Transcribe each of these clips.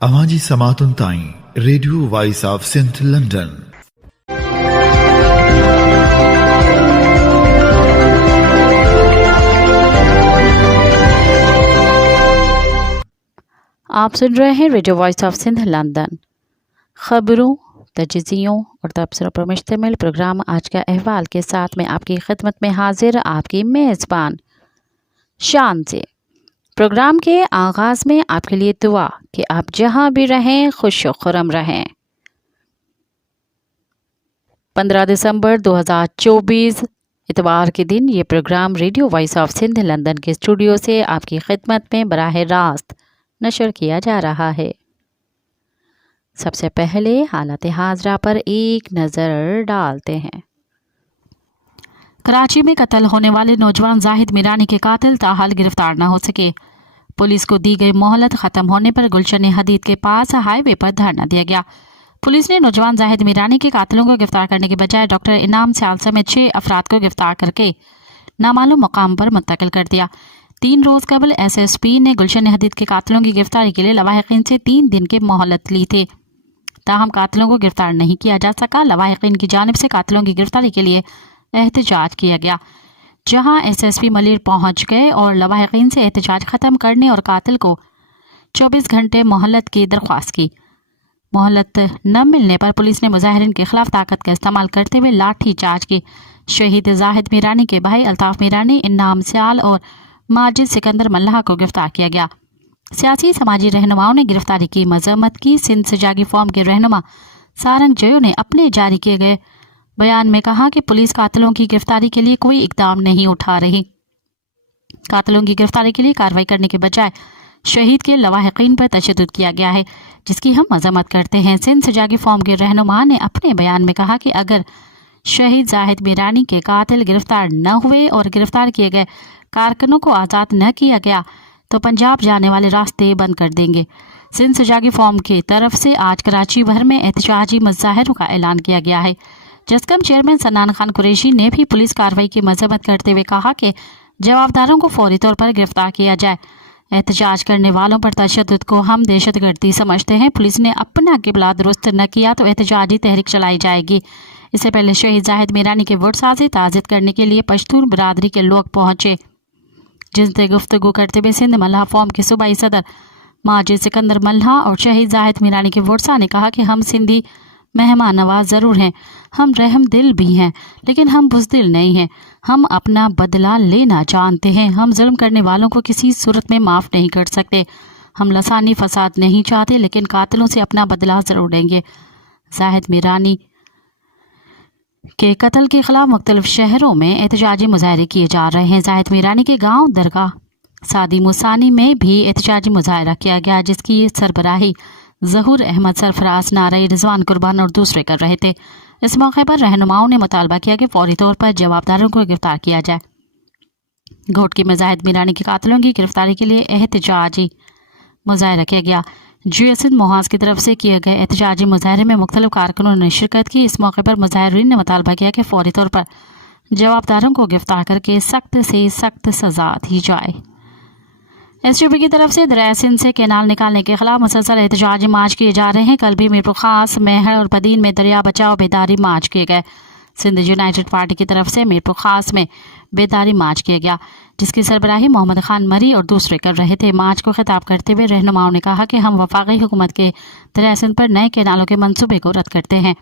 आवाज़ी समातुन ताईं radio voice of Sindh London. आप सुन रहे हैं radio voice of Sindh London. ख़बरों, तजज़ियों और तबसरों पर मुश्तमिल प्रोग्राम आज का अहवाल के साथ में आपकी खिदमत में हाजिर आपकी मेज़बान शान से। प्रोग्राम के आगाज़ में आपके लिए दुआ कि आप जहां भी रहें खुश व खुर्रम रहें। 15 दिसंबर 2024 इतवार के दिन ये program radio voice of Sindh London के स्टूडियो से आपकी खिदमत में बराह रास्त नशर किया जा रहा है। सबसे पहले हालत हाजरा पर एक नज़र डालते हैं। कराची में कत्ल होने वाले नौजवान जाहिद मीरानी के कातिल ताहाल गिरफ्तार न हो सके। पुलिस को दी गई मोहलत खत्म होने पर गुलशन हदीद के पास हाईवे पर धरना दिया गया। पुलिस ने नौजवान जाहिद मीरानी के कातिलों को गिरफ्तार करने के बजाय डॉक्टर इनाम स्याल समेत 6 अफराद को गिरफ्तार करके नामालूम मकाम पर मुंतकिल कर दिया। 3 रोज कबल SSP ने गुलशन हदीद के कातिलों की गिरफ्तारी के लिए लवाहिकीन से 3 दिन की मोहलत ली थी, ताहम कातिलों को गिरफ्तार नहीं किया जा सका। लवाहिकीन की जानिब से कातिलों की गिरफ्तारी के लिए एहतजाज किया गया, जहां SSP मलिर पहुंच गए और लवाहिकीन से एहतजाज ख़त्म करने और कातिल को 24 घंटे मोहलत की दरख्वास्त की। मोहलत न मिलने पर पुलिस ने मुजाहिरीन के खिलाफ ताकत का इस्तेमाल करते हुए लाठी चार्ज की। शहीद जाहिद मीरानी के भाई अल्ताफ मीरानी, इनाम स्याल और माजिद सिकंदर मल्लाह को गिरफ्तार किया गया। सियासी समाजी रहनुमाओं ने गिरफ्तारी की मजम्मत की। सिंध सजागी फॉर्म के रहनुमा सारंग जयो ने अपने जारी किए गए बयान में कहा कि पुलिस कातिलों की गिरफ्तारी के लिए कोई इकदाम नहीं उठा रही। कातिलों की गिरफ्तारी के लिए कार्रवाई करने के बजाय शहीद के लवाहिकीन पर तशद्दुद किया गया है, जिसकी हम मजम्मत करते हैं। सिंध सजागी फॉर्म के रहनुमा ने अपने बयान में कहा कि अगर शहीद जाहिद मीरानी के कातिल गिरफ्तार न हुए और गिरफ्तार किए गए कारकुनों को आज़ाद न किया गया तो पंजाब जाने वाले रास्ते बंद कर देंगे। सिंध सजागी फॉर्म की तरफ से आज कराची भर में एहतजाजी मुजाहिरों का ऐलान किया गया है। जस्कम चेयरमैन सन्नान खान कुरैशी ने भी पुलिस कार्रवाई की मजम्मत करते हुए कहा कि जवाबदारों को फौरी तौर पर गिरफ्तार किया जाए। एहतजाज करने वालों पर तशद्दुद को हम दहशतगर्दी समझते हैं। पुलिस ने अपना किबला दुरुस्त न किया तो एहतजाजी तहरीक चलाई जाएगी। इससे पहले शहीद जाहिद मीरानी के वुरसाज़ी ताज़ियत करने के लिए पश्तून बिरादरी के लोग पहुंचे, जिनसे गुफ्तगू करते हुए सिंध मल्लाह फॉर्म के सूबाई सदर माजिद सिकंदर मल्लाह और शहीद जाहिद मीरानी के वुरसा ने कहा कि हम सिंधी मेहमान नवाज ज़रूर हैं, हम रहम दिल भी हैं, लेकिन हम बुज़दिल नहीं हैं। हम अपना बदला लेना जानते हैं। हम जुल्म करने वालों को किसी सूरत में माफ़ नहीं कर सकते। हम लसानी फसाद नहीं चाहते, लेकिन कातिलों से अपना बदला ज़रूर लेंगे। जाहिद मीरानी के कत्ल के खिलाफ मुख्तलिफ शहरों में एहतजाजी मुजाहरे किए जा रहे हैं। जाहिद मीरानी के गांव दरगाह सादी मुसानी में भी एहतजाजी मुजाहरा किया गया, जिसकी सरबराही ज़हूर अहमद सरफराज, नारे रिजवान कुर्बान और दूसरे कर रहे थे। इस मौके पर रहनुमाओं ने मुतालबा किया कि फौरी तौर पर जवाबदारों को गिरफ्तार किया जाए। घोटकी में जाहिद मीरानी के कातिलों की गिरफ्तारी के लिए एहतजाजी मुजाहरा किया गया। GSN मोहाज की तरफ से किए गए एहतजाजी मुजाहरे में मुख्तलिफ कारकुनों ने शिरकत की। इस मौके पर मुजाहिरीन ने मुतालबा किया कि फौरी तौर पर जवाबदारों को गिरफ्तार करके सख्त से सख्त सजा दी जाए। SUP की तरफ से दरिया सिंध से कैनाल निकालने के खिलाफ मुसलसल एहतजाजी मार्च किए जा रहे हैं। कल भी मीरपुर खास, मेहर और बदीन में दरिया बचाओ बेदारी मार्च किए गए। सिंध यूनाइटेड पार्टी की तरफ से मीरपुर खास में बेदारी मार्च किया गया, जिसकी सरबराही मोहम्मद खान मरी और दूसरे कर रहे थे। मार्च को खिताब करते हुए रहनुमाओं ने कहा कि हम वफाकी हुकूमत के दरिया सिंध पर नए कैनालों के मंसूबे को रद्द करते हैं।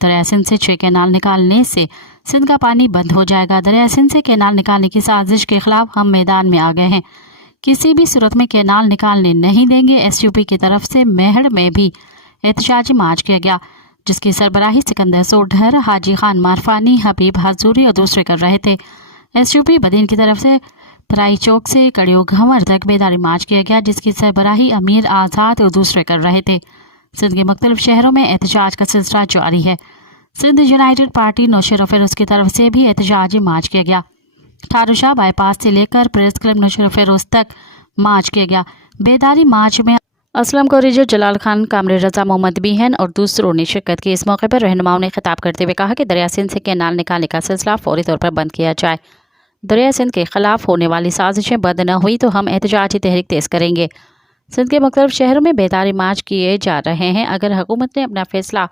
दरिया सिंध से 6 कैनाल निकालने से सिंध का पानी बंद हो जाएगा। दरिया सिंध से कैनाल निकालने की साजिश के खिलाफ हम मैदान में आ गए हैं। किसी भी सूरत में कैनाल निकालने नहीं देंगे। SUP की तरफ से मेहड़ में भी एहतजाजी मार्च किया गया, जिसकी सरबराही सिकंदर सोढर, हाजी खान मारफानी, हबीब हजूरी और दूसरे कर रहे थे। SUP बदीन की तरफ से पराई चौक से कड़ियो घंवर तक बेदारी मार्च किया गया, जिसकी सरबराही अमीर आज़ाद और दूसरे कर रहे थे। सिंध के मुख्तलिफ शहरों में एहतजाज का सिलसिला जारी है। सिंध यूनाइटेड पार्टी नौशेर फिरोज की तरफ से भी एहतजाजी मार्च किया गया। ठारूशाह बाईपास से लेकर प्रेस क्लब नौशेर फिरोज तक मार्च किया गया। बेदारी मार्च में असलम कोरिजो, जलाल खान, कामरे रजा, मोहम्मद बीहन और दूसरों ने शिरकत की। इस मौके पर रहनुमाओं ने खिताब करते हुए कहा कि दरिया सिंध से कैनाल निकालने का सिलसिला फौरी तौर पर बंद किया जाए। दरिया सिंध के खिलाफ होने वाली साजिशें बंद न हुई तो हम एहतजाजी तहरीक तेज करेंगे। سندھ کے مختلف شہروں میں بیداری مارچ کیے جا رہے ہیں۔ اگر حکومت نے اپنا فیصلہ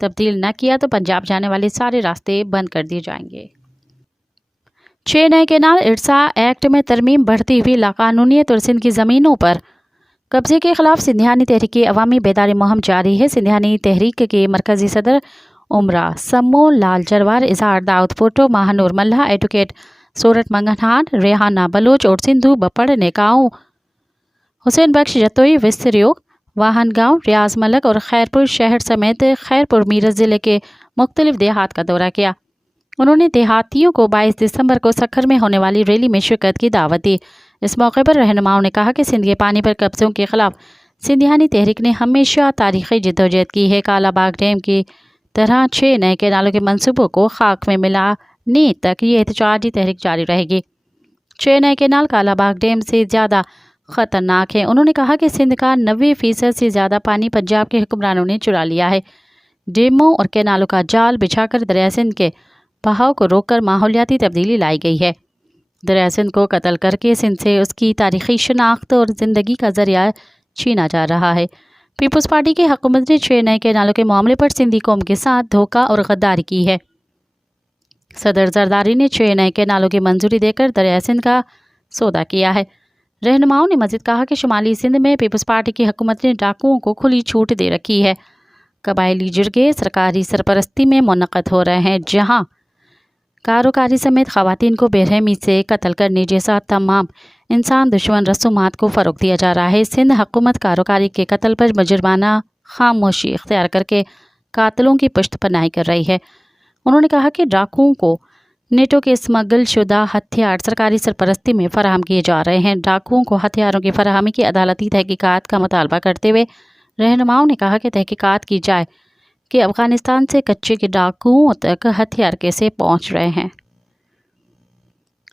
تبدیل نہ کیا تو پنجاب جانے والے سارے راستے بند کر دیے جائیں گے۔ 6 نئے کینال ارسا ایکٹ میں ترمیم، بڑھتی ہوئی لاقانونیت اور سندھ کی زمینوں پر قبضے کے خلاف سندھیانی تحریک کی عوامی بیداری مہم جاری ہے۔ سندھیانی تحریک کے مرکزی صدر عمرہ سمو لال جروار، اظہار داؤد پوٹو، ماہنور ملہ، ایڈوکیٹ سورت منگنہان، ریحانہ بلوچ اور سندھو بپڑ نکاؤں، حسین بخش جتوئی، وستریو، واہن گاؤں، ریاض ملک اور خیرپور شہر سمیت خیرپور میرٹھ ضلع کے مختلف دیہات کا دورہ کیا۔ انہوں نے دیہاتیوں کو 22 دسمبر کو سکھر میں ہونے والی ریلی میں شرکت کی دعوت دی۔ اس موقع پر رہنماؤں نے کہا کہ سندھ کے پانی پر قبضوں کے خلاف سندھیانی تحریک نے ہمیشہ تاریخی جدوجہد کی ہے۔ کالا باغ ڈیم کی طرح 6 نئے کینالوں کے منصوبوں کو خاک میں ملانے تک یہ احتجاجی تحریک جاری رہے گی۔ 6 نئے کینال کالا باغ ڈیم سے زیادہ خطرناک ہیں۔ انہوں نے کہا کہ سندھ کا 90% سے زیادہ پانی پنجاب کے حکمرانوں نے چرا لیا ہے۔ ڈیموں اور کینالوں کا جال بچھا کر دریائے سندھ کے بہاؤ کو روک کر ماحولیاتی تبدیلی لائی گئی ہے۔ دریائے سندھ کو قتل کر کے سندھ سے اس کی تاریخی شناخت اور زندگی کا ذریعہ چھینا جا رہا ہے۔ پیپلز پارٹی کی حکومت نے 6 نئے کینالوں کے معاملے پر سندھی قوم کے ساتھ دھوکہ اور غداری کی ہے۔ صدر زرداری نے 6 نئے کینالوں کی منظوری دے کر دریائے سندھ کا سودا کیا ہے۔ رہنماؤں نے مزید کہا کہ شمالی سندھ میں پیپلز پارٹی کی حکومت نے ڈاکوؤں کو کھلی چھوٹ دے رکھی ہے۔ قبائلی جرگے سرکاری سرپرستی میں منعقد ہو رہے ہیں، جہاں کاروکاری سمیت خواتین کو بے رحمی سے قتل کرنے جیسا تمام انسان دشمن رسومات کو فروغ دیا جا رہا ہے۔ سندھ حکومت کاروکاری کے قتل پر مجرمانہ خاموشی اختیار کر کے قاتلوں کی پشت پناہی کر رہی ہے۔ انہوں نے کہا کہ ڈاکوؤں کو نیٹو کے اسمگل شدہ ہتھیار سرکاری سرپرستی میں فراہم کیے جا رہے ہیں۔ ڈاکوؤں کو ہتھیاروں کی فراہمی کی عدالتی تحقیقات کا مطالبہ کرتے ہوئے رہنماؤں نے کہا کہ تحقیقات کی جائے کہ افغانستان سے کچے کے ڈاکوؤں تک ہتھیار کیسے پہنچ رہے ہیں۔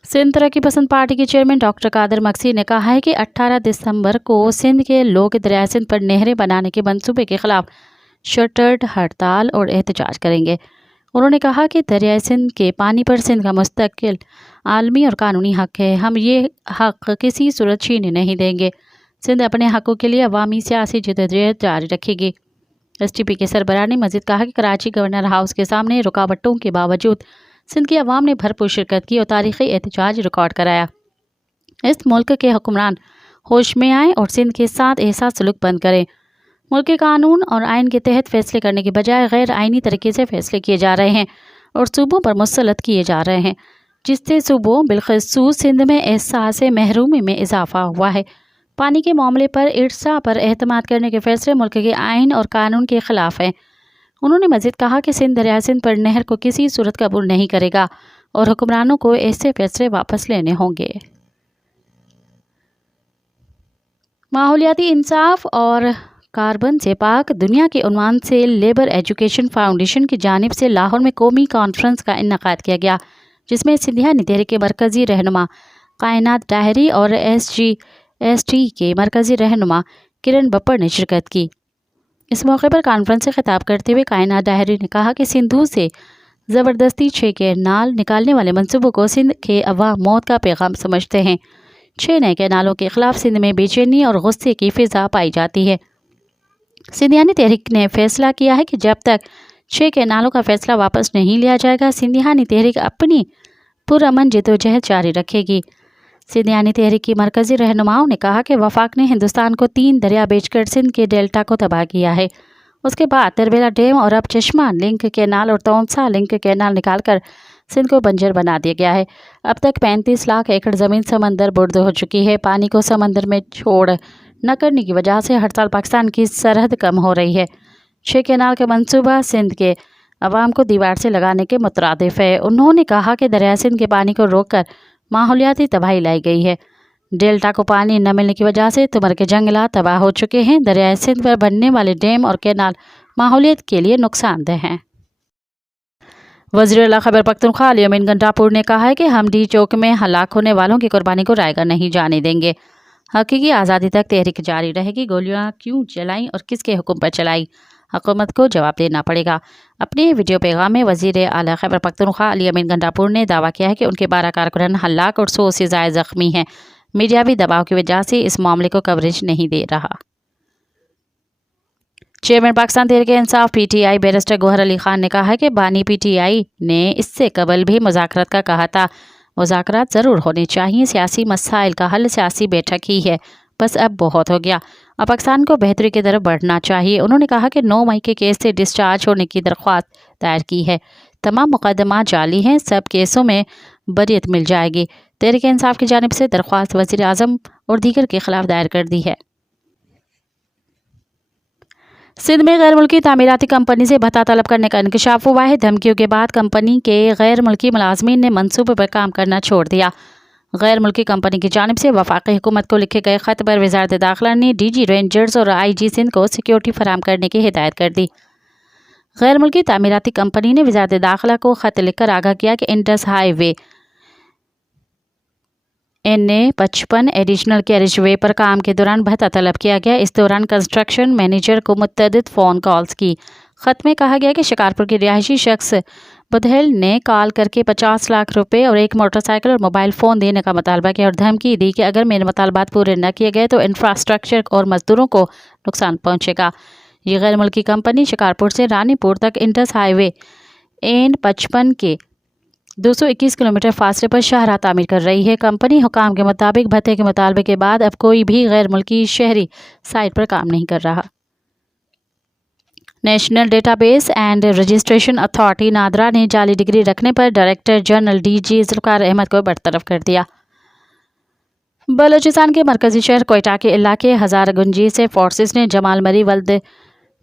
سندھ ترقی پسند پارٹی کے چیئرمین ڈاکٹر قادر مکسی نے کہا ہے کہ 18 دسمبر کو سندھ کے لوگ دریائے سندھ پر نہریں بنانے کے منصوبے کے خلاف شٹرڈ ہڑتال اور احتجاج کریں گے۔ انہوں نے کہا کہ دریائے سندھ کے پانی پر سندھ کا مستقل عالمی اور قانونی حق ہے۔ ہم یہ حق کسی صورت چھینے نہیں دیں گے۔ سندھ اپنے حقوں کے لیے عوامی سیاسی جدوجہد جاری رکھے گی۔ ایس ٹی پی کے سربراہ نے مزید کہا کہ کراچی گورنر ہاؤس کے سامنے رکاوٹوں کے باوجود سندھ کی عوام نے بھرپور شرکت کی اور تاریخی احتجاج ریکارڈ کرایا۔ اس ملک کے حکمران ہوش میں آئیں اور سندھ کے ساتھ ایسا سلوک بند کریں۔ ملک کے قانون اور آئین کے تحت فیصلے کرنے کے بجائے غیر آئینی طریقے سے فیصلے کیے جا رہے ہیں اور صوبوں پر مسلط کیے جا رہے ہیں، جس سے صوبوں بالخصوص سندھ میں احساس محرومی میں اضافہ ہوا ہے۔ پانی کے معاملے پر ارسا پر اعتماد کرنے کے فیصلے ملک کے آئین اور قانون کے خلاف ہیں۔ انہوں نے مزید کہا کہ سندھ دریائے سندھ پر نہر کو کسی صورت قبول نہیں کرے گا اور حکمرانوں کو ایسے فیصلے واپس لینے ہوں گے۔ ماحولیاتی انصاف اور کاربن سے پاک دنیا کے عنوان سے لیبر ایجوکیشن فاؤنڈیشن کی جانب سے لاہور میں قومی کانفرنس کا انعقاد کیا گیا، جس میں سندھیانی تحریک کے مرکزی رہنما کائنات ڈاہری اور SGST کے مرکزی رہنما کرن بپڑ نے شرکت کی۔ اس موقع پر کانفرنس سے خطاب کرتے ہوئے کائنات ڈاہری نے کہا کہ سندھو سے زبردستی 6 کینال نکالنے والے منصوبوں کو سندھ کے عوام موت کا پیغام سمجھتے ہیں۔ 6 نئے کینالوں کے خلاف سندھ میں بے چینی اور غصے کی فضا پائی جاتی ہے۔ سندھیانی تحریک نے فیصلہ کیا ہے کہ جب تک 6 کینالوں کا فیصلہ واپس نہیں لیا جائے گا، سندھیانی تحریک اپنی پرامن جدوجہد جاری رکھے گی۔ سندھیانی تحریک کی مرکزی رہنماؤں نے کہا کہ وفاق نے ہندوستان کو 3 دریا بیچ کر سندھ کے ڈیلٹا کو تباہ کیا ہے۔ اس کے بعد تربیلا ڈیم اور اب چشمہ لنک کینال اور تونسا لنک کینال نکال کر سندھ کو بنجر بنا دیا گیا ہے۔ اب تک 35 لاکھ ایکڑ زمین سمندر برد ہو چکی ہے۔ پانی کو سمندر میں چھوڑ نہ کرنے کی وجہ سے ہر سال پاکستان کی سرحد کم ہو رہی ہے۔ 6 کینال کا منصوبہ سندھ کے عوام کو دیوار سے لگانے کے مترادف ہے۔ انہوں نے کہا کہ دریائے سندھ کے پانی کو روک کر ماحولیاتی تباہی لائی گئی ہے۔ ڈیلٹا کو پانی نہ ملنے کی وجہ سے تمر کے جنگلات تباہ ہو چکے ہیں۔ دریائے سندھ پر بننے والے ڈیم اور کینال ماحولیات کے لیے نقصان دہ ہیں۔ وزیر اعلیٰ خیبر پختونخوا علی امین گنڈاپور نے کہا ہے کہ ہم ڈی چوک میں ہلاک ہونے والوں کی قربانی کو رائیگاں نہیں جانے دیں گے۔ حقیقی آزادی تک تحریک جاری رہے گی۔ گولیاں کیوں چلائیں اور کس کے حکم پر چلائی، حکومت کو جواب دینا پڑے گا۔ اپنے ویڈیو پیغام میں وزیر اعلیٰ خیبر پختونخوا علی امین گنڈاپور نے دعویٰ کیا ہے کہ ان کے 12 کارکنان ہلاک اور 100 سے زائد زخمی ہیں۔ मीडिया भी दबाव की वजह से इस मामले को कवरेज नहीं दे रहा। Chairman Pakistan Tehreek Insaf PTI barrister Gauhar Ali Khan ने कहा है कि बानी PTI ने इससे कबल भी मुज़ाकरात का कहा था। मुज़ाकरात ज़रूर होने चाहिए, सियासी मसाइल का हल सियासी बैठक ही है, बस अब बहुत हो गया, अब पाकिस्तान को बेहतरी की तरफ बढ़ना चाहिए। उन्होंने कहा कि 9 मई के केस से डिस्चार्ज होने की दरख्वास्त दायर की है, तमाम मुकदमा जाली हैं, सब केसों में बरीयत मिल जाएगी। तहरीक इंसाफ की जानिब से दरख्वास्त वज़ीर आज़म और दीगर के खिलाफ दायर कर दी है। सिंध में गैर मुल्की तामीराती कंपनी से भत्ता तलब करने का इंकशाफ हुआ है। धमकियों के बाद कंपनी के गैर मुल्की मुलाजमीन ने मंसूबे पर काम करना छोड़ दिया। गैर मुल्की कंपनी की जानिब से वफाकी हुकूमत को लिखे गए खत पर वज़ारत दाखिला ने DG रेंजर्स और IG सिंध को सिक्योरिटी फराहम करने की हिदायत कर दी। गैर मुल्की तामीराती कंपनी ने वज़ारत दाखिला को खत लिखकर आगाह किया कि Indus highway NA-55 additional carriageway पर काम के दौरान भत्ता तलब किया गया। इस दौरान कंस्ट्रक्शन मैनेजर को मुतअद्दिद फ़ोन कॉल्स की। ख़त में कहा गया कि शिकारपुर के रिहायशी शख्स बदहेल ने कॉल करके 50 लाख रुपए और एक मोटरसाइकिल और मोबाइल फ़ोन देने का मुतालबा किया और धमकी दी कि अगर मेरे मुतालबात पूरे न किए गए तो इंफ्रास्ट्रक्चर और मजदूरों को नुकसान पहुँचेगा। ये गैर मुल्की कंपनी शिकारपुर से रानीपुर तक इंडस हाईवे N-55 के 221 किलोमीटर फासले पर शाहराह तामीर कर रही है। कंपनी हुकाम के मुताबिक भत्ते के मुतालबे के बाद अब कोई भी गैर मुल्की शहरी साइट पर काम नहीं कर रहा। National database and registration authority NADRA ने जाली डिग्री रखने पर director general DG Zulfiqar Ahmed को बरतरफ कर दिया। बलूचिस्तान के मरकजी शहर कोयटा के इलाके हज़ारगुंजी से फोर्सेस ने जमाल मरी वल्द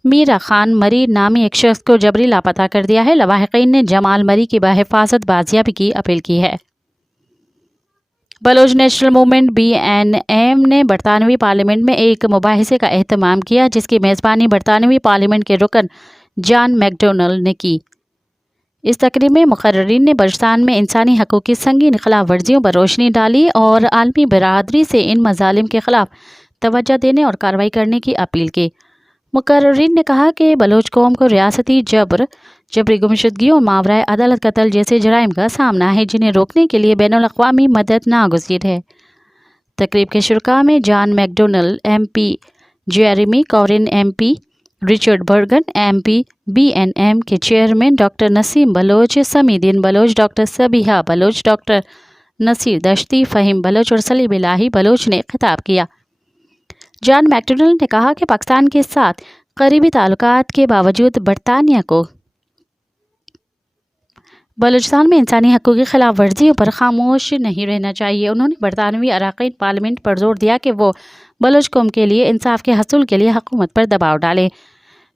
मीरा खान मरी नामी एक शख्स को जबरी लापता कर दिया है। लवाहिकीन ने जमाल मरी की बहिफाजत बाजियाबी की अपील की है। बलोच नेशनल मूवमेंट BNM ने बरतानवी पार्लियामेंट में एक मुबाहिसे का एहतमाम किया, जिसकी मेज़बानी बरतानवी पार्लियामेंट के रुकन जॉन मैकडोनल्ड ने की। इस तकरीब में मुक़र्रिरीन ने बलूचिस्तान में इंसानी हकूक़ की संगीन खिलाफ वर्जियों पर रोशनी डाली और आलमी बरादरी से इन मज़ालिम के खिलाफ तवज्जो देने और कार्रवाई करने की अपील की। मुक़र्रिरीन ने कहा कि बलोच कौम को रियासती जबरी गुमशुदगी और मावराए अदालत कत्ल जैसे जराइम का सामना है, जिन्हें रोकने के लिए बैनुल-अक़वामी मदद नागुज़ीर है। तकरीब के शुरका में John McDonnell MP, Jeremy Corbyn MP, Richard Burgon MP, BNM के chairman doctor Naseem Baloch, Samideen Baloch, doctor Sabiha Baloch, doctor Naseer Dashti, Faheem Baloch और सलीम इलाही बलोच ने खिताब किया। जॉन मैकडोनल्ड ने कहा कि पाकिस्तान के साथ करीबी ताल्लुकात के बावजूद बरतानिया को बलूचिस्तान में इंसानी हकूक़ की खिलाफ वर्जियों पर खामोश नहीं रहना चाहिए। उन्होंने बरतानवी अरकान पार्लियामेंट पर जोर दिया कि वो बलोच कौम के लिए इंसाफ के हसूल के लिए हुकूमत पर दबाव डालें।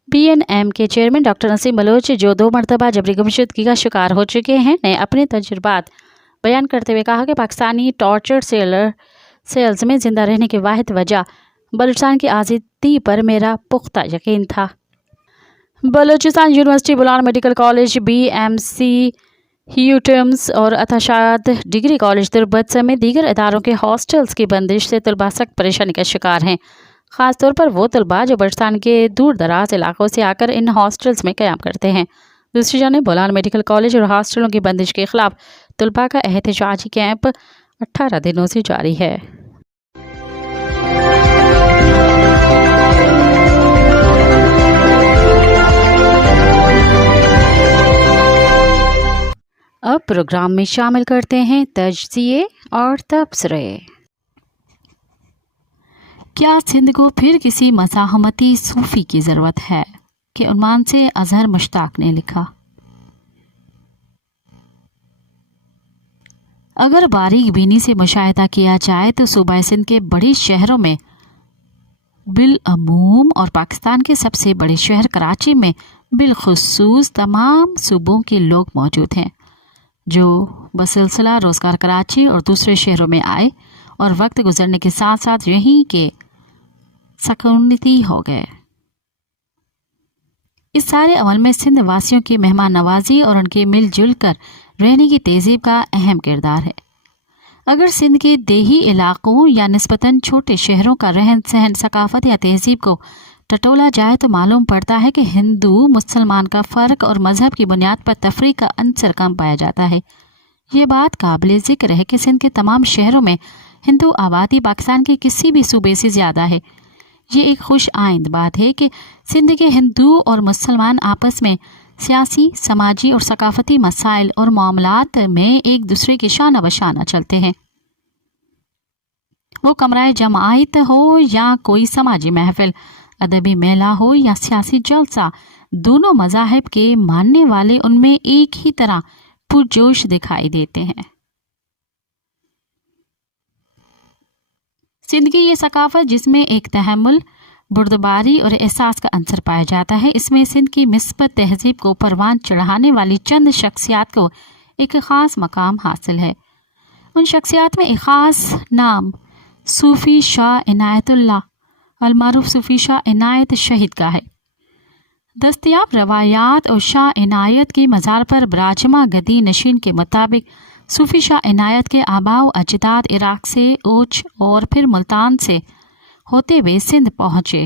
BNM के चेयरमैन डॉक्टर नसीम बलोच, जो 2 मरतबा जबरी गुमशुदगी का शिकार हो चुके हैं, ने अपने तजुर्बात बयान करते हुए कहा कि पाकिस्तानी टॉर्चर सेल्स में ज़िंदा रहने की वाहिद वजह बलूचिस्तान की आज़ादी पर मेरा पुख्ता यकीन था। Balochistan university Bolan medical college BMC ह्यूटम्स और अताशाद डिग्री कॉलेज तुर्बत समेत दीगर इदारों के हॉस्टल्स की बंदिश से तलबा सख्त परेशानी का शिकार हैं। ख़ास तौर पर वो तलबा जो बलूचिस्तान के दूर दराज इलाकों से आकर इन हॉस्टल्स में क़याम करते हैं। दूसरी जानिब बुलान मेडिकल कॉलेज और हॉस्टलों की बंदिश के खिलाफ तलबा का एहतजाजी कैंप 18 दिनों से जारी है। अब प्रोग्राम में शामिल करते हैं तजज़िये और तबसरे। क्या सिंध को फिर किसी मज़ाहमती सूफ़ी की ज़रूरत है के उन्वान से अज़हर मुश्ताक ने लिखा। अगर बारीक बीनी से मुशाहिदा किया जाए तो सूबा सिंध के बड़े शहरों में बिलअमूम और पाकिस्तान के सबसे बड़े शहर कराची में बिलखुसूस तमाम सूबों के लोग मौजूद हैं, जो बसिलसिला रोज़गार कराची और दूसरे शहरों में आए और वक्त गुजरने के साथ साथ यहीं के सकूनती हो गए। इस सारे अमल में सिंध वासियों की मेहमान नवाजी और उनके मिलजुल कर रहने की तहजीब का अहम किरदार है। अगर सिंध के देही इलाकों या निस्बतन छोटे शहरों का रहन सहन, सकाफत या तहजीब को टटोला जाए तो मालूम पड़ता है कि हिंदू मुसलमान का फ़र्क और मजहब की बुनियाद पर तफरीक का अंसर कम पाया जाता है। ये बात काबिल ज़िक्र है कि सिंध के तमाम शहरों में ہندو آبادی پاکستان کے کسی بھی صوبے سے زیادہ ہے۔ یہ ایک خوش آئند بات ہے کہ سندھ کے ہندو اور مسلمان آپس میں سیاسی، سماجی اور ثقافتی مسائل اور معاملات میں ایک دوسرے کے شانہ بشانہ چلتے ہیں۔ وہ کمرہ جماعت ہو یا کوئی سماجی محفل، ادبی میلہ ہو یا سیاسی جلسہ، دونوں مذاہب کے ماننے والے ان میں ایک ہی طرح پرجوش دکھائی دیتے ہیں۔ سندھ کی یہ ثقافت جس میں ایک تحمل، بردباری اور احساس کا عنصر پایا جاتا ہے، اس میں سندھ کی مثبت تہذیب کو پروان چڑھانے والی چند شخصیات کو ایک خاص مقام حاصل ہے۔ ان شخصیات میں ایک خاص نام صوفی شاہ عنایت اللہ، المعروف صوفی شاہ عنایت شہید کا ہے۔ دستیاب روایات اور شاہ عنایت کی مزار پر براجما گدی نشین کے مطابق صوفی شاہ عنایت کے آباء و اجداد عراق سے اوچھ اور پھر ملتان سے ہوتے ہوئے سندھ پہنچے۔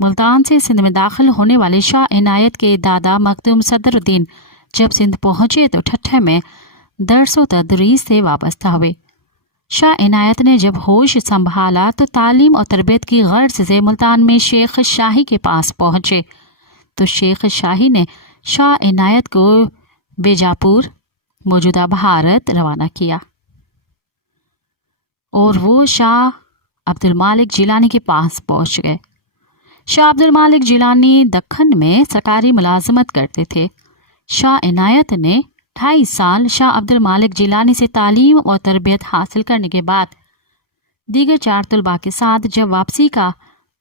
ملتان سے سندھ میں داخل ہونے والے شاہ عنایت کے دادا مخدوم صدر الدین جب سندھ پہنچے تو ٹھٹھہ میں درس و تدریس سے وابستہ ہوئے۔ شاہ عنایت نے جب ہوش سنبھالا تو تعلیم اور تربیت کی غرض سے ملتان میں شیخ شاہی کے پاس پہنچے تو شیخ شاہی نے شاہ عنایت کو بیجاپور، موجودہ بھارت، روانہ کیا اور وہ شاہ عبد المالک جیلانی کے پاس پہنچ گئے۔ شاہ عبد المالک جیلانی دکن میں سرکاری ملازمت کرتے تھے۔ شاہ عنایت نے 2.5 سال شاہ عبد المالک جیلانی سے تعلیم اور تربیت حاصل کرنے کے بعد دیگر 4 طلباء کے ساتھ جب واپسی کا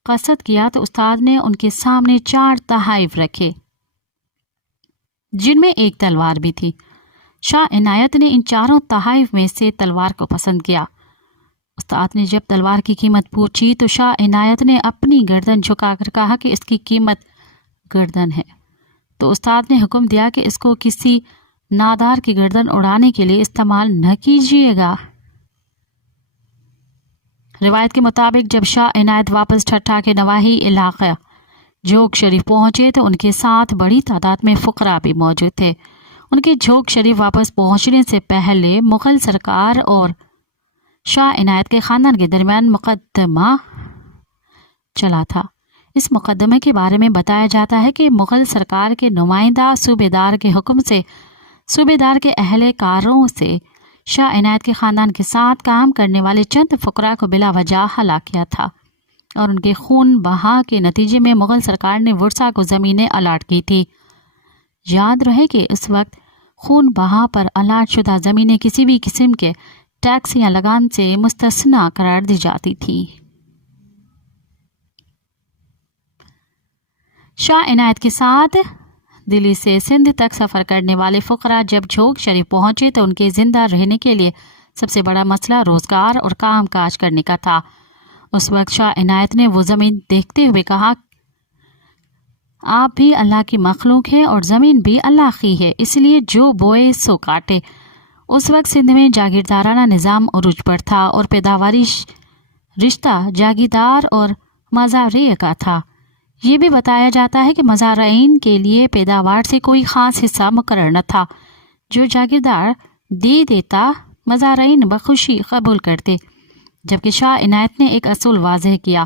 قصد کیا تو استاد نے ان کے سامنے 4 تحائف رکھے جن میں ایک تلوار بھی تھی۔ شاہ عنایت نے ان 4 تحائف میں سے تلوار کو پسند کیا۔ استاد نے جب تلوار کی قیمت پوچھی تو شاہ عنایت نے اپنی گردن جھکا کر کہا کہ اس کی قیمت گردن ہے، تو استاد نے حکم دیا کہ اس کو کسی نادار کی گردن اڑانے کے لیے استعمال نہ کیجیے گا۔ روایت کے مطابق جب شاہ عنایت واپس ٹھٹھہ کے نواحی علاقہ جھوک شریف پہنچے تو ان کے ساتھ بڑی تعداد میں فقراء بھی موجود تھے۔ ان کے جھوک شریف واپس پہنچنے سے پہلے مغل سرکار اور شاہ عنایت کے خاندان کے درمیان مقدمہ چلا تھا۔ اس مقدمے کے بارے میں بتایا جاتا ہے کہ مغل سرکار کے نمائندہ صوبے دار کے حکم سے صوبے دار کے اہلکاروں سے شاہ عنایت کے خاندان کے ساتھ کام کرنے والے چند فقراء کو بلا وجہ ہلاک کیا تھا اور ان کے خون بہا کے نتیجے میں مغل سرکار نے ورثاء کو زمینیں الاٹ کی تھی۔ یاد رہے کہ اس وقت خون بہا پر الاٹ شدہ زمینیں کسی بھی قسم کے ٹیکس یا لگان سے مستثنی قرار دی جاتی تھی۔ شاہ عنایت کے ساتھ دلی سے سندھ تک سفر کرنے والے فقراء جب جھوک شریف پہنچے تو ان کے زندہ رہنے کے لیے سب سے بڑا مسئلہ روزگار اور کام کاج کرنے کا تھا۔ اس وقت شاہ عنایت نے وہ زمین دیکھتے ہوئے کہا، آپ بھی اللہ کی مخلوق ہے اور زمین بھی اللہ کی ہے، اس لیے جو بوئے سو کاٹے۔ اس وقت سندھ میں جاگیردارانہ نظام عروج پر تھا اور پیداواری رشتہ جاگیردار اور مزارع کا تھا۔ یہ بھی بتایا جاتا ہے کہ مزارعین کے لیے پیداوار سے کوئی خاص حصہ مقرر نہ تھا، جو جاگیردار دے دیتا مزارعین بخوشی قبول کرتے، جبکہ شاہ عنایت نے ایک اصول واضح کیا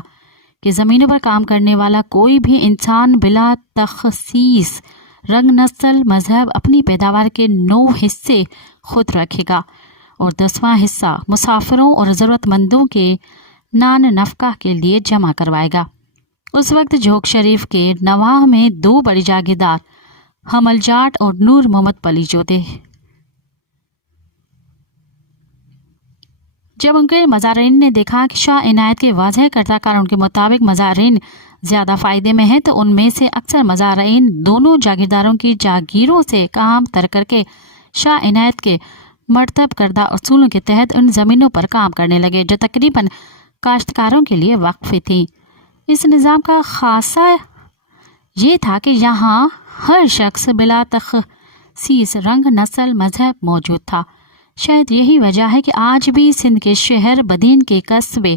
کہ زمینوں پر کام کرنے والا کوئی بھی انسان بلا تخصیص رنگ، نسل، مذہب اپنی پیداوار کے 9 حصے خود رکھے گا اور 10واں حصہ مسافروں اور ضرورت مندوں کے نان نفقہ کے لیے جمع کروائے گا۔ اس وقت جھوک شریف کے نواح میں 2 بڑی جاگیردار حمل جاٹ اور نور محمد پلیجو تھے۔ جب ان کے مزارعین نے دیکھا کہ شاہ عنایت کے واضح کردہ قانون کے مطابق مزارعین زیادہ فائدے میں ہیں تو ان میں سے اکثر مزارعین دونوں جاگیرداروں کی جاگیروں سے کام ترک کر کے شاہ عنایت کے مرتب کردہ اصولوں کے تحت ان زمینوں پر کام کرنے لگے جو تقریباً کاشتکاروں کے لیے وقف تھیں۔ اس نظام کا خاصہ یہ تھا کہ یہاں ہر شخص بلا تخصیص رنگ، نسل، مذہب موجود تھا۔ شاید یہی وجہ ہے کہ آج بھی سندھ کے شہر بدین کے قصبے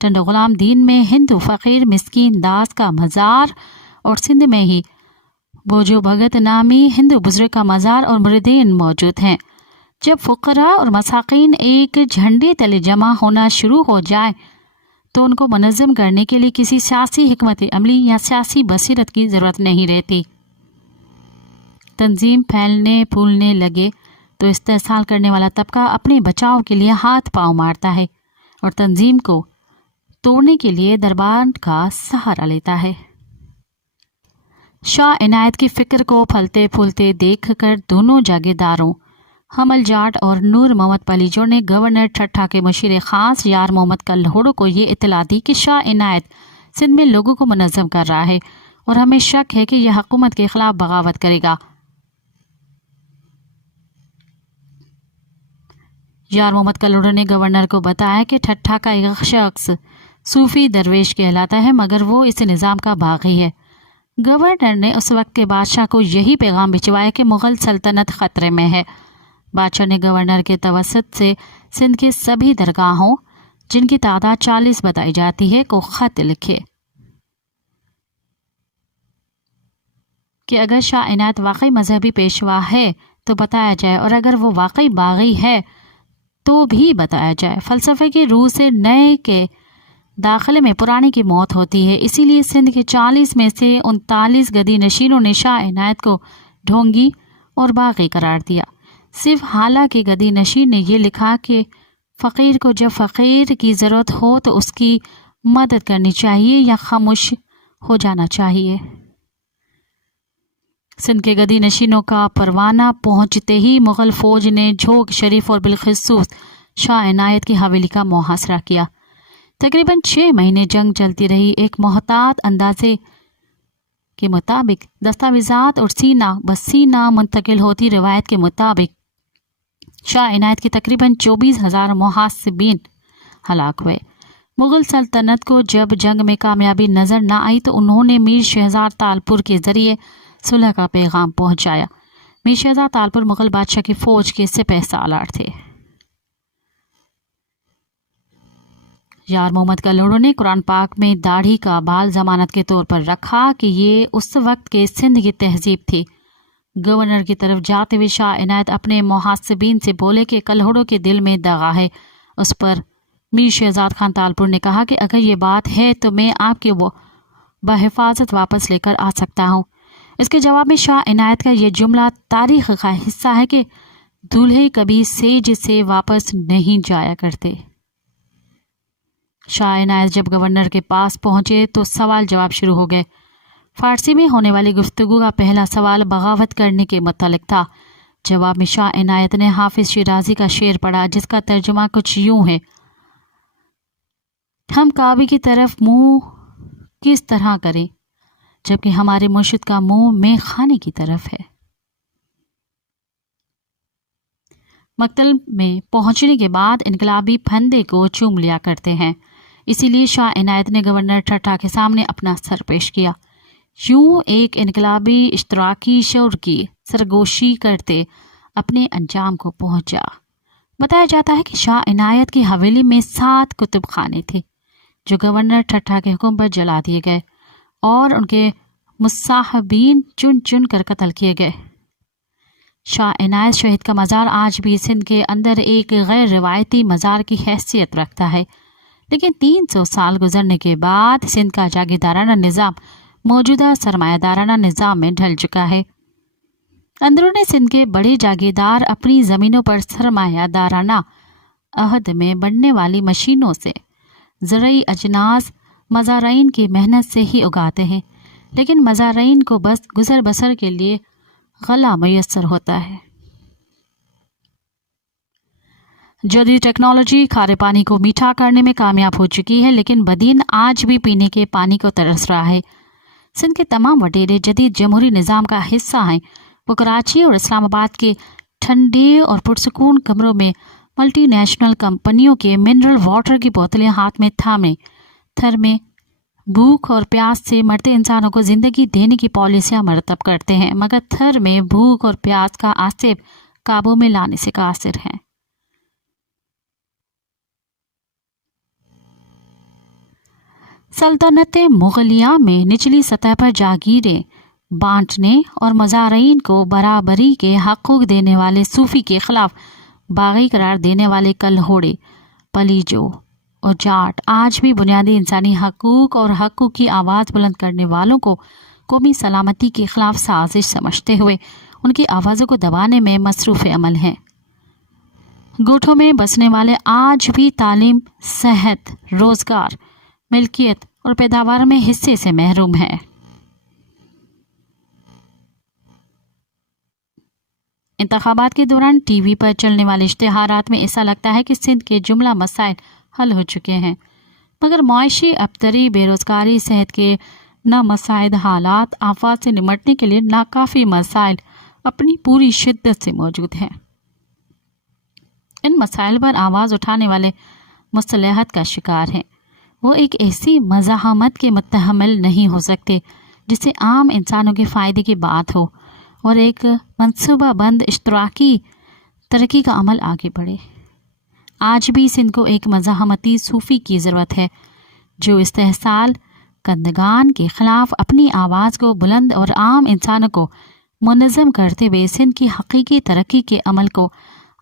ٹنڈ غلام دین میں ہندو فقیر مسکین داس کا مزار اور سندھ میں ہی بوجو بھگت نامی ہندو بزرگ کا مزار اور مریدین موجود ہیں۔ جب فقراء اور مساکین ایک جھنڈے تلے جمع ہونا شروع ہو جائے تو ان کو منظم کرنے کے لیے کسی سیاسی حکمت عملی یا سیاسی بصیرت کی ضرورت نہیں رہتی۔ تنظیم پھیلنے پھولنے لگے تو استحصال کرنے والا طبقہ اپنے بچاؤ کے لیے ہاتھ پاؤں مارتا ہے اور تنظیم کو توڑنے کے لیے دربار کا سہارا لیتا ہے۔ شاہ عنایت کی فکر کو پھلتے پھولتے دیکھ کر دونوں جاگیرداروں حمل جاٹ اور نور محمد پلیجو نے گورنر ٹھٹھا کے مشیر خاص یار محمد کلہوڑو کو یہ اطلاع دی کہ شاہ عنایت سندھ میں لوگوں کو منظم کر رہا ہے اور ہمیں شک ہے کہ یہ حکومت کے خلاف بغاوت کرے گا۔ یار محمد کلہوڑو نے گورنر کو بتایا کہ ٹھٹھا کا ایک شخص صوفی درویش کہلاتا ہے مگر وہ اس نظام کا باغی ہے۔ گورنر نے اس وقت کے بادشاہ کو یہی پیغام بھجوایا کہ مغل سلطنت خطرے میں ہے۔ بادشاہ نے گورنر کے توسط سے سندھ کے سبھی درگاہوں جن کی تعداد 40 بتائی جاتی ہے کو خط لکھے کہ اگر شاہ عنایت واقعی مذہبی پیشوا ہے تو بتایا جائے اور اگر وہ واقعی باغی ہے تو بھی بتایا جائے۔ فلسفے کی روح سے نئے کے داخلے میں پرانے کی موت ہوتی ہے، اسی لیے سندھ کے 40 میں سے 39 گدی نشینوں نے شاہ عنایت کو ڈھونگی اور باغی قرار دیا۔ صرف حالانکہ گدی نشین نے یہ لکھا کہ فقیر کو جب فقیر کی ضرورت ہو تو اس کی مدد کرنی چاہیے یا خاموش ہو جانا چاہیے۔ سندھ کے گدی نشینوں کا پروانہ پہنچتے ہی مغل فوج نے جھوگ شریف اور بالخصوص شاہ عنایت کی حویلی کا محاصرہ کیا۔ تقریباً 6 مہینے جنگ چلتی رہی۔ ایک محتاط اندازے کے مطابق دستاویزات اور سینہ بسینہ منتقل ہوتی روایت کے مطابق شاہ عنایت کی تقریباً 24,000 محاسبین ہلاک ہوئے۔ مغل سلطنت کو جب جنگ میں کامیابی نظر نہ آئی تو انہوں نے میر شہزاد تالپور کے ذریعے صلح کا پیغام پہنچایا۔ میر شہزاد تالپور مغل بادشاہ کی فوج کے سپہ سالار تھے۔ یار محمد کلہوڑو نے قرآن پاک میں داڑھی کا بال ضمانت کے طور پر رکھا کہ یہ اس وقت کے سندھ کی تہذیب تھی۔ گورنر کی طرف جاتے ہوئے شاہ عنایت اپنے محاسبین سے بولے کہ کلہوڑو کے دل میں دغا ہے۔ اس پر میر شہزاد خان تالپور نے کہا کہ اگر یہ بات ہے تو میں آپ کے وہ بحفاظت واپس لے کر آ سکتا ہوں۔ اس کے جواب میں شاہ عنایت کا یہ جملہ تاریخ کا حصہ ہے کہ دولہے کبھی سیج سے واپس نہیں جایا کرتے۔ شاہ عنایت جب گورنر کے پاس پہنچے تو سوال جواب شروع ہو گئے۔ فارسی میں ہونے والی گفتگو کا پہلا سوال بغاوت کرنے کے متعلق تھا۔ جواب میں شاہ عنایت نے حافظ شیرازی کا شعر پڑھا جس کا ترجمہ کچھ یوں ہے: ہم کعبے کی طرف منہ کس طرح کریں جبکہ ہمارے مرشد کا منہ میں خانے کی طرف ہے۔ مقتل میں پہنچنے کے بعد انقلابی پھندے کو چوم لیا کرتے ہیں، اسی لیے شاہ عنایت نے گورنر ٹھٹھا کے سامنے اپنا سر پیش کیا۔ یوں ایک انقلابی اشتراکی شعور کی سرگوشی کرتے اپنے انجام کو پہنچا۔ بتایا جاتا ہے کہ شاہ عنایت کی حویلی میں 7 کتب خانے تھے جو گورنر ٹھٹھا کے حکم پر جلا دیے گئے اور ان کے مصاحبین چن چن کر قتل کیے گئے۔ شاہ عنایت شہید کا مزار آج بھی سندھ کے اندر ایک غیر روایتی مزار کی حیثیت رکھتا ہے، لیکن 300 سال گزرنے کے بعد سندھ کا جاگیردارانہ نظام موجودہ سرمایہ دارانہ نظام میں ڈھل چکا ہے۔ اندرون سندھ کے بڑے جاگیردار اپنی زمینوں پر سرمایہ دارانہ عہد میں بننے والی مشینوں سے زرعی اجناس مزارعین کی محنت سے ہی اگاتے ہیں، لیکن مزارعین کو بس گزر بسر کے لیے غلہ میسر ہوتا ہے۔ جدید ٹیکنالوجی کھارے پانی کو میٹھا کرنے میں کامیاب ہو چکی ہے، لیکن بدین آج بھی پینے کے پانی کو ترس رہا ہے۔ سندھ کے تمام وڈیرے جدید جمہوری نظام کا حصہ ہیں۔ وہ کراچی اور اسلام آباد کے ٹھنڈے اور پرسکون کمروں میں ملٹی نیشنل کمپنیوں کے منرل واٹر کی بوتلیں ہاتھ میں تھامے تھر میں بھوک اور پیاس سے مرتے انسانوں کو زندگی دینے کی پالیسیاں مرتب کرتے ہیں، مگر تھر میں بھوک اور پیاس کا آصف قابو میں لانے سے قاصر ہیں۔ سلطنت مغلیہ میں نچلی سطح پر جاگیریں بانٹنے اور مزارعین کو برابری کے حقوق دینے والے صوفی کے خلاف बागी करार देने वाले कलहोड़े, पलीजो और जाट आज भी बुनियादी इंसानी हकूक और हकूक की आवाज़ बुलंद करने वालों को कौमी सलामती के खिलाफ साजिश समझते हुए उनकी आवाज़ों को दबाने में मसरूफ़ अमल हैं। गुटों में बसने वाले आज भी तालीम, सेहत, रोज़गार, मिल्कियत और पैदावार में हिस्से से महरूम हैं। इंतखाबात के दौरान टीवी पर चलने वाले इश्तिहारात में ऐसा लगता है कि सिंध के जुमला मसाइल हल हो चुके हैं, मगर मुआशी अबतरी, बेरोज़गारी, सेहत के नामसाइद हालात, आफात से निमटने के लिए नाकाफ़ी मसाइल अपनी पूरी शिद्दत से मौजूद हैं। इन मसाइल पर आवाज़ उठाने वाले मुस्तलहत का शिकार हैं। वो एक ऐसी मज़ाहमत के मुतहम्मिल नहीं हो सकते जिससे आम इंसानों के फ़ायदे की बात हो और एक मनसूबा बंद इश्तराकी तरक्की का अमल आगे बढ़े। आज भी सिंध को एक मज़ाहमती सूफ़ी की ज़रूरत है जो इस्तेहसाल कंदगान के ख़िलाफ़ अपनी आवाज़ को बुलंद और आम इंसानों को मुनज़्ज़म करते हुए सिंध की हकीकी तरक्की के अमल को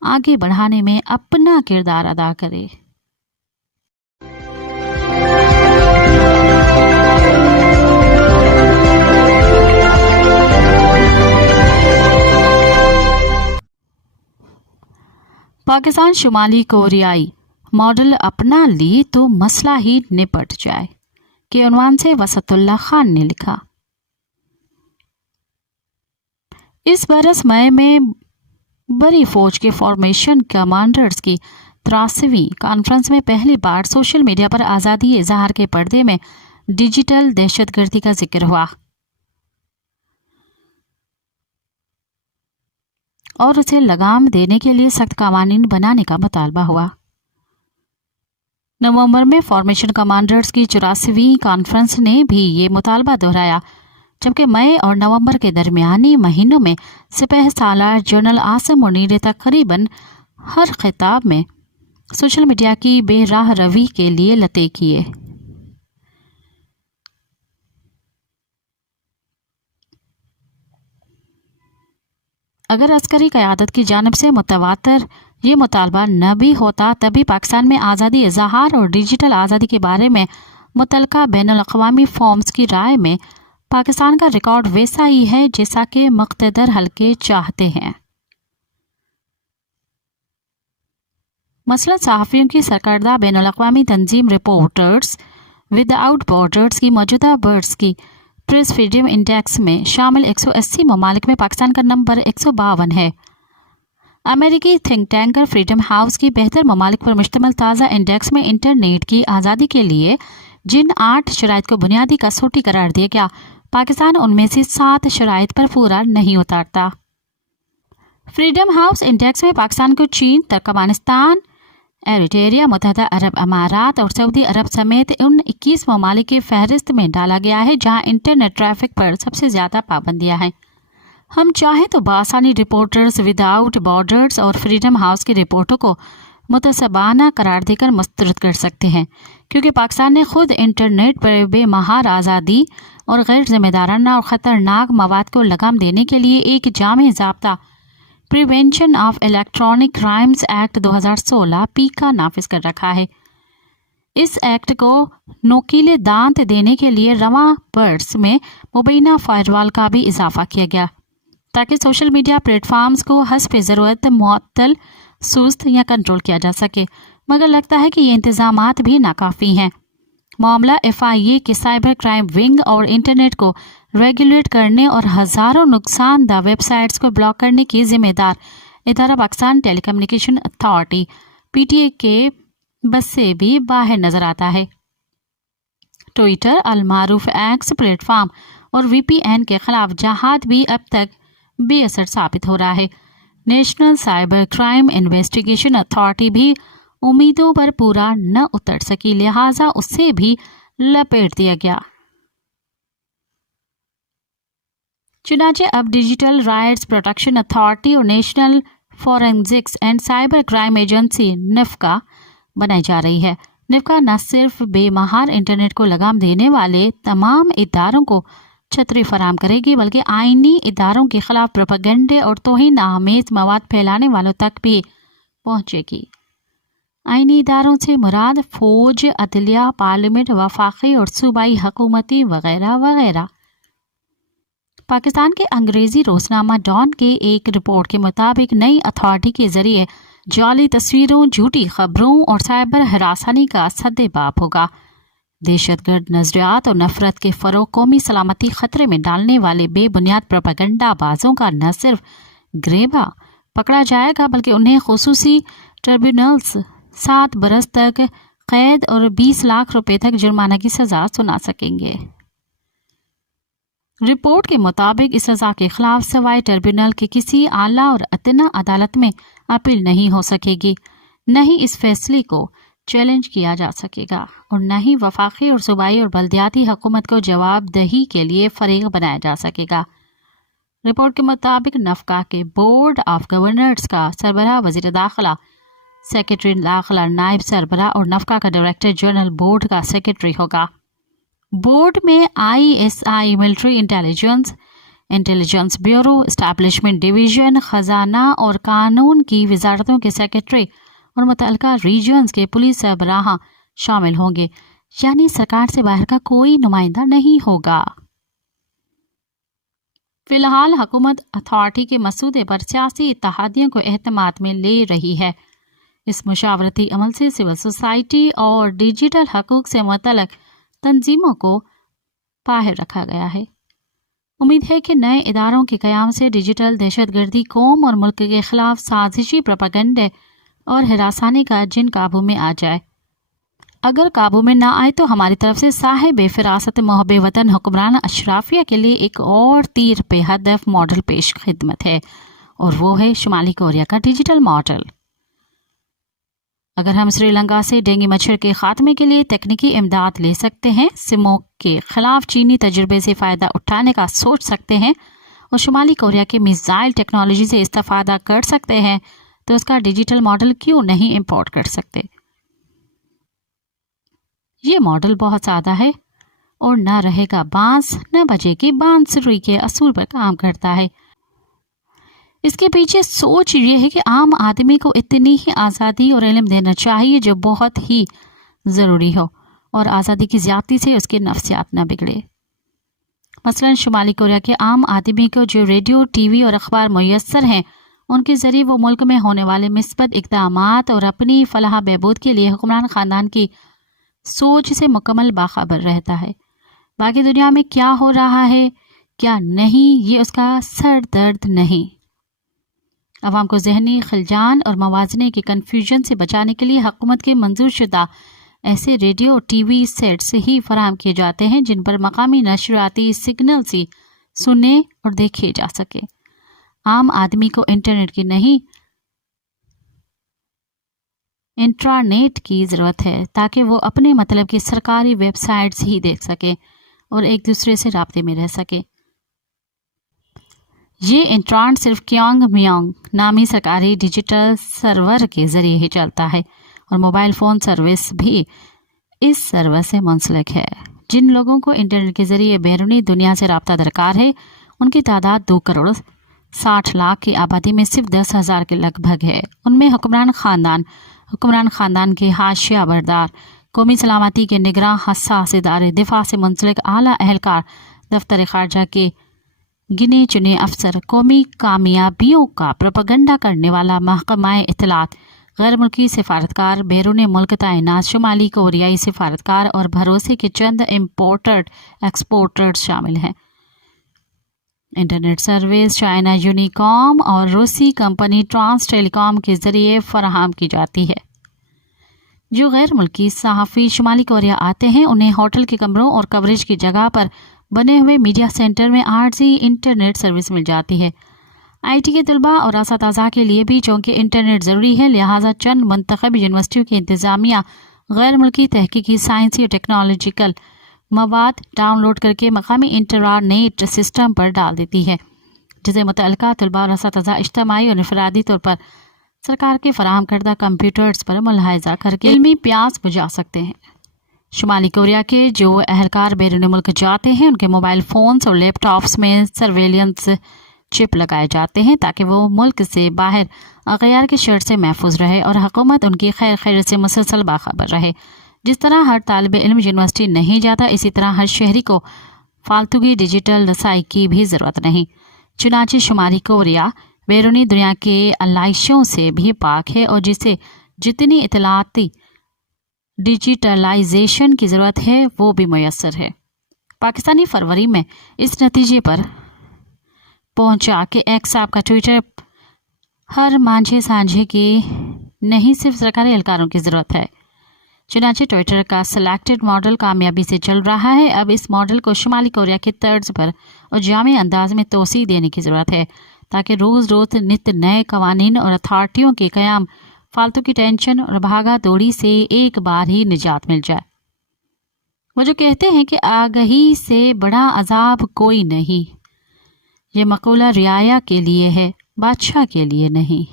आगे बढ़ाने में अपना किरदार अदा करे। पाकिस्तान शुमाली कोरियाई मॉडल अपना ली तो मसला ही निपट जाए के उन्वान से वसतुल्लाह खान ने लिखा। इस बरस मई में बड़ी फौज के फॉर्मेशन कमांडर्स की 83वीं कॉन्फ्रेंस में पहली बार सोशल मीडिया पर आज़ादी इजहार के पर्दे में डिजिटल दहशतगर्दी का जिक्र हुआ और उसे लगाम देने के लिए सख्त कानून बनाने का मुतालबा हुआ। नवंबर में फॉर्मेशन कमांडर्स की 84वीं कॉन्फ्रेंस ने भी ये मुतालबा दोहराया, जबकि मई और नवंबर के दरमियानी महीनों में सिपह सालार जनरल आसिम मुनीर ने तकरीबन हर खिताब में सोशल मीडिया की बेराह रवी के लिए लते किए। अगर अस्करी क़यादत की जानिब से मुतवातर ये मुतालबा न भी होता तभी पाकिस्तान में आज़ादी इज़हार और डिजिटल आज़ादी के बारे में मुतलका बैनुल अक़वामी फॉर्म्स की राय में पाकिस्तान का रिकॉर्ड वैसा ही है जैसा कि मुक़्तदर हल्के चाहते हैं। मसलन सहाफ़ियों की सरकर्दा बैनुल अक़वामी तंजीम रिपोर्टर्स विदाउट बॉर्डर्स की मौजूदा बर्ड्स की प्रेस फ्रीडम इंडेक्स में शामिल 180 ममालिक में पाकिस्तान का नंबर 152 है। अमेरिकी थिंक टैंकर फ्रीडम हाउस की बेहतर ममालिक पर मुश्तमिल ताज़ा इंडेक्स में इंटरनेट की आज़ादी के लिए जिन 8 शराइत को बुनियादी कसौटी करार दिया गया, पाकिस्तान उनमें से 7 शराइत पर पूरा नहीं उतारता। फ्रीडम हाउस इंडेक्स में पाकिस्तान को चीन, तुर्कमेनिस्तान, एरिट्रिया, मुत्तहदा अरब अमारात और सऊदी अरब समेत उन 21 ममालिक की फहरिस्त में डाला गया है जहां इंटरनेट ट्रैफिक पर सबसे ज़्यादा पाबंदियां हैं। हम चाहें तो बासानी रिपोर्टर्स विदाउट बॉर्डर्स और फ्रीडम हाउस की रिपोर्टों को मुतसबाना करार देकर मुस्तरद कर सकते हैं, क्योंकि पाकिस्तान ने खुद इंटरनेट पर बेमहार आज़ादी और गैर जिम्मेदाराना और ख़तरनाक मवाद को लगाम देने के लिए एक जामे ज़ाब्ता prevention of electronic crimes act 2016 PECA नाफिज कर रखा है। इस एक्ट को नोकीले दांत देने के लिए रवा बर्ड्स में मुबैना फायरवॉल का भी इजाफा किया गया ताकि सोशल मीडिया प्लेटफॉर्म्स को हस्ब ज़रूरत मुअत्तल, सुस्त या कंट्रोल किया जा सके, मगर लगता है कि ये इंतज़ामात भी नाकाफ़ी हैं। मामला FIA के साइबर क्राइम विंग और इंटरनेट को रेगुलेट करने और हज़ारों नुकसानदा वेबसाइट्स को ब्लॉक करने की जिम्मेदार इदारा पाकिस्तान टेलीकम्युनिकेशन अथॉरिटी PTA के बस से भी बाहर नज़र आता है। ट्विटर, अलमारूफ एक्स प्लेटफॉर्म और VPN के खिलाफ जहाद भी अब तक बेअसर साबित हो रहा है। National cyber crime investigation authority भी उम्मीदों पर पूरा न उतर सकी, लिहाजा उससे भी लपेट दिया गया। चुनाचे अब डिजिटल राइट्स प्रोटेक्शन अथॉरिटी और national forensics and cyber crime agency NIFCA बनाई जा रही है। NIFCA न सिर्फ बेमहार इंटरनेट को लगाम देने वाले तमाम इदारों को छतरी फराम करेगी, बल्कि आईनी इदारों के खिलाफ प्रोपेगेंडे और तौहीन आमेज मवाद फैलाने वालों तक भी पहुंचेगी। आईनी इदारों से मुराद फौज, अदलिया, पार्लियामेंट, वफाकी और सूबाई हुकूमती वगैरह वगैरह। पाकिस्तान के अंग्रेजी रोजनामा डॉन के एक रिपोर्ट के मुताबिक नई अथॉरिटी के जरिए जाली तस्वीरों, झूठी खबरों और साइबर हरासानी का सद्देबाब होगा। दहशतगर्द नजरियात और नफरत के फरोग कौमी सलामती खतरे में डालने वाले बेबुनियाद प्रोपेगेंडा बाजों का न सिर्फ गिरफ्तार पकड़ा जाएगा बल्कि उन्हें खुसूसी ट्रिब्यूनल्स 7 बरस तक कैद और 20 लाख रुपए तक जुर्माना की सजा सुना सकेंगे। रिपोर्ट के मुताबिक इस सजा के खिलाफ सवाए ट्रिब्यूनल के किसी आला और अदना अदालत में अपील नहीं हो सकेगी, न ही इस फैसले को चैलेंज किया जा सकेगा और न ही वफाकी और सूबाई और बल्दियाती हुकूमत को जवाबदही के लिए फरीक बनाया जा सकेगा। रिपोर्ट के मुताबिक नफका के बोर्ड ऑफ गवर्नर्स का सरबराह वजीर दाखिला, सेक्रेटरी दाखिला, नायब सरबराह और नफका का डायरेक्टर जनरल बोर्ड का सेक्रेटरी होगा। बोर्ड में ISI, military intelligence bureau, establishment division, खजाना और कानून की वजारतों के सेक्रेटरी और मुतल्लिका रीजन्स के पुलिस सरबराह शामिल होंगे, यानी सरकार से बाहर का कोई नुमाइंदा नहीं होगा। फिलहाल हुकूमत अथॉरिटी के मसूदे पर सियासी इत्तेहादियों को एहतमाद में ले रही है। इस मुशावरती अमल से सिविल सोसाइटी और डिजिटल हकूक से मुतल्लिक तंजीमों को बाहर रखा गया है। उम्मीद है कि नए इदारों के क़याम से डिजिटल दहशतगर्दी, कौम और मुल्क के खिलाफ साजिशी प्रोपेगेंडे और हिरासानी का जिन काबू में आ जाए। अगर काबू में ना आए तो हमारी तरफ से साहिब फिरासत मोहब्बे वतन हुक्मरान अशराफिया के लिए एक और तीर पे हदफ मॉडल पेश खिदमत है, और वो है शुमाली कोरिया का डिजिटल मॉडल। अगर हम श्रीलंका से डेंगू मच्छर के खात्मे के लिए तकनीकी इमदाद ले सकते हैं, स्मोक के खिलाफ चीनी तजुर्बे से फ़ायदा उठाने का सोच सकते हैं और शुमाली कोरिया के मिसाइल टेक्नोलॉजी से इस्तेफादा कर सकते हैं, तो उसका डिजिटल मॉडल क्यों नहीं इंपोर्ट कर सकते। ये मॉडल बहुत सादा है और न रहेगा बांस न बजेगी बांसुरी के असूल पर काम करता है। इसके पीछे सोच ये है कि आम आदमी को इतनी ही आज़ादी और इल्म देना चाहिए जो बहुत ही ज़रूरी हो, और आज़ादी की ज़्यादती से उसके नफ्सियात न बिगड़े। मसलन शुमाली कोरिया के आम आदमी को जो रेडियो, टीवी और अखबार मुयस्सर हैं, उनके ज़रिए वो मुल्क में होने वाले मिस्बत इक़दामात और अपनी फलाह बहबूद के लिए हुक्मरान ख़ानदान की सोच से मुकम्मल बाखबर रहता है। बाकी दुनिया में क्या हो रहा है क्या नहीं, ये उसका सर दर्द नहीं। अवाम को जहनी खिलजान और मवाजने के कन्फ्यूजन से बचाने के लिए हुकूमत के मंजूर शुदा ऐसे रेडियो और टीवी सेट्स ही फराहम किए जाते हैं जिन पर मकामी नशरियाती सिग्नल से सुने और देखे जा सके। आम आदमी को इंटरनेट की नहीं, इंट्रानेट की ज़रूरत है ताकि वो अपने मतलब की सरकारी वेबसाइट्स ही देख सके और एक दूसरे से राब्ते में रह सके। ये इंट्रानेट सिर्फ क्योंग मियोंग नामी सरकारी डिजिटल सर्वर के ज़रिए ही चलता है और मोबाइल फ़ोन सर्विस भी इस सर्वर से मुंसलिक है। जिन लोगों को इंटरनेट के ज़रिए बैरूनी दुनिया से राब्ता दरकार है, उनकी तादाद 2 करोड़ 60 लाख की आबादी में सिर्फ 10,000 के लगभग है। उनमें हुक्मरान ख़ानदान के हाशिया बरदार, कौमी सलामती के निगरान हसास इदारे, दिफा से मुंसलिक आला अहलकार, दफ्तर ख़ारजा के गिने चुने अफसर, कौमी कामयाबियों का प्रोपेगेंडा करने वाला महकमा इत्तलात, गैर मुल्की सिफारतकार, बैरून मुल्क तैनात शुमाली कोरियाई सिफारतकार और भरोसे के चंद इम्पोर्टेड एक्सपोर्टर्स शामिल हैं। इंटरनेट सर्विस चाइना यूनिकॉम और रूसी कंपनी ट्रांस टेलीकॉम के ज़रिए फराहम की जाती है। जो गैर मुल्की सहाफ़ी शुमाली कोरिया आते हैं, उन्हें होटल के कमरों और कवरेज की जगह पर बने हुए मीडिया सेंटर में आरजी इंटरनेट सर्विस मिल जाती है। IT के तलबा और असातिज़ा के लिए भी चूँकि इंटरनेट ज़रूरी है, लिहाजा चंद मुंतखब यूनिवर्सिटियों की इंतज़ामिया गैर मुल्की तहकीकी, साइंसी और टेक्नोलॉजिकल मवाद डाउनलोड करके मकामी इंटरनेट सिस्टम पर डाल देती है, जिसे मुतअल्लिका तलबा और असातिज़ा इज्तिमाई और इनफरादी तौर पर सरकार के फराहम करदा कंप्यूटर्स पर मुलाहिजा करके इल्मी प्यास बुझा सकते हैं। शुमाली कोरिया के जो अहलकार बैरून मुल्क जाते हैं, उनके मोबाइल फ़ोन्स और लैपटॉप्स में सर्वेलियंस चिप लगाए जाते हैं ताकि वो मुल्क से बाहर अगयार के शर से महफूज रहे और हुकूमत उनकी खैर खैरियत से मुसलसल बाखबर रहे। जिस तरह हर तालिब इल्म यूनिवर्सिटी नहीं जाता, इसी तरह हर शहरी को फालतूगी डिजिटल रसाई की भी ज़रूरत नहीं। चुनांचे शुमारी कोरिया बैरूनी दुनिया के आलाइशों से भी पाक है और जिसे जितनी इतलाती डिजिटलाइजेशन की ज़रूरत है वो भी मुयस्सर है। पाकिस्तानी फरवरी में इस नतीजे पर पहुंचा कि एक्स आपका ट्विटर हर मांझे सांझे की नहीं सिर्फ सरकारी एहलकारों की ज़रूरत है। चुनांचे ट्विटर का सिलेक्टेड मॉडल कामयाबी से चल रहा है। अब इस मॉडल को शुमाली कोरिया के तर्ज पर और जामे अंदाज में तोसी देने की ज़रूरत है ताकि रोज़ रोज़ नित नए कवानीन और अथॉरिटियों के क़याम फालतू की टेंशन और भागा दौड़ी से एक बार ही निजात मिल जाए। वो जो कहते हैं कि आगही से बड़ा अजाब कोई नहीं, ये मकूला रियाया के लिए है, बादशाह के लिए नहीं।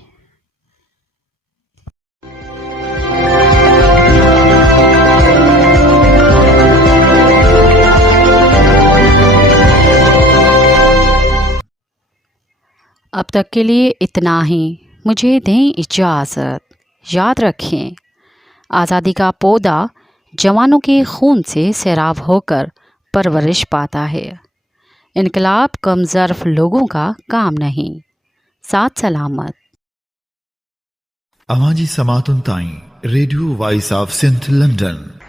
अब तक के लिए इतना ही, मुझे दें इजाज़त। याद रखें, आज़ादी का पौधा जवानों के खून से सैराब होकर परवरिश पाता है। इनकलाब कमज़र्फ लोगों का काम नहीं। साथ सलामत। अवाजी समातुन ताई radio voice of Sindh London.